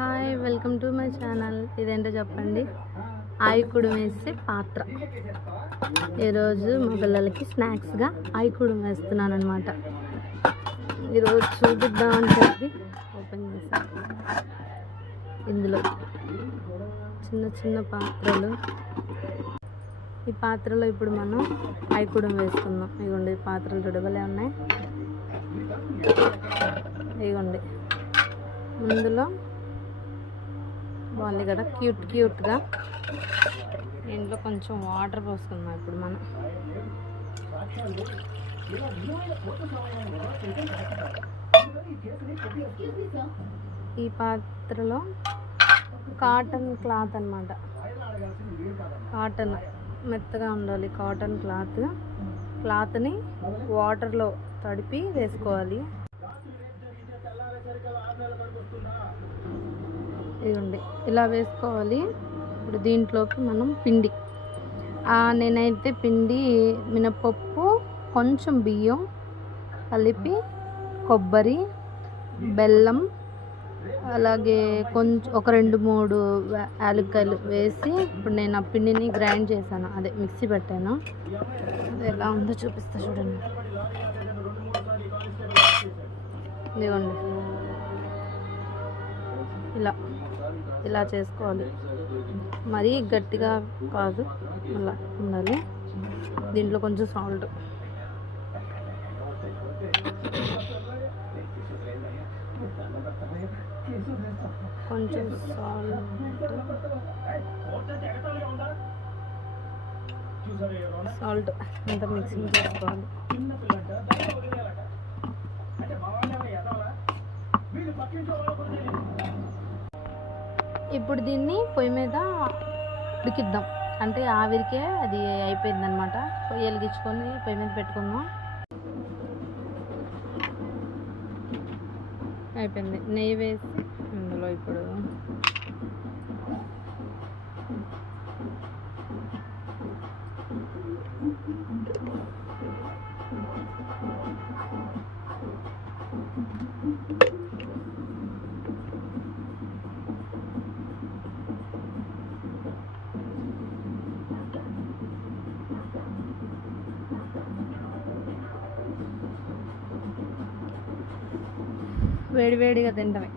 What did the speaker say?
Hi, welcome to my channel. ఇదేంటో చెప్పండి. ఆయికుడు వేసే పాత్ర. ఈరోజు మా పిల్లలకి స్నాక్స్గా ఆయికుడు వేస్తున్నాను అనమాట. ఈరోజు చూపిద్దామని చెప్పి ఓపెన్ చేశాను. ఇందులో చిన్న చిన్న పాత్రలు. ఈ పాత్రలో ఇప్పుడు మనం ఆయికుడు వేసుకుందాం. ఇదిగోండి, పాత్రలు రుడవలే ఉన్నాయి. ఇదిగోండి, ముందులో బాగుంది కదా, క్యూట్గా. ఇంట్లో కొంచెం వాటర్ పోసుకుందాం ఇప్పుడు మనం. ఈ పాత్రలో కాటన్ క్లాత్ అన్నమాట. కాటన్ మెత్తగా ఉండాలి. కాటన్ క్లాత్ని వాటర్లో తడిపి వేసుకోవాలి. ఇదిగోండి, ఇలా వేసుకోవాలి. ఇప్పుడు దీంట్లోకి మనం పిండి, నేనైతే పిండి మినపప్పు, కొంచెం బియ్యం కలిపి, కొబ్బరి, బెల్లం, అలాగే కొంచెం ఒక 2-3 యాలక్కాయలు వేసి ఇప్పుడు నేను ఆ పిండిని గ్రైండ్ చేశాను. అదే మిక్సీ పెట్టాను. అది ఎలా ఉందో చూపిస్తా చూడండి. ఇదిగోండి, ఇలా చేసుకోవాలి. మరీ గట్టిగా కాదు, అలా ఉండాలి. దీంట్లో కొంచెం సాల్ట్, సాల్ట్ అంతా మిక్సింగ్ చేసుకోవాలి. ఇప్పుడు దీన్ని పొయ్యి మీద ఉడికిద్దాం. అంటే ఆవిరికే అది అయిపోయిందనమాట. పొయ్యి వెలిగించుకొని పొయ్యి మీద పెట్టుకుందాం. అయిపోయింది. నెయ్యి వేసి ఇందులో ఇప్పుడు వేడివేడిగా తింటమే.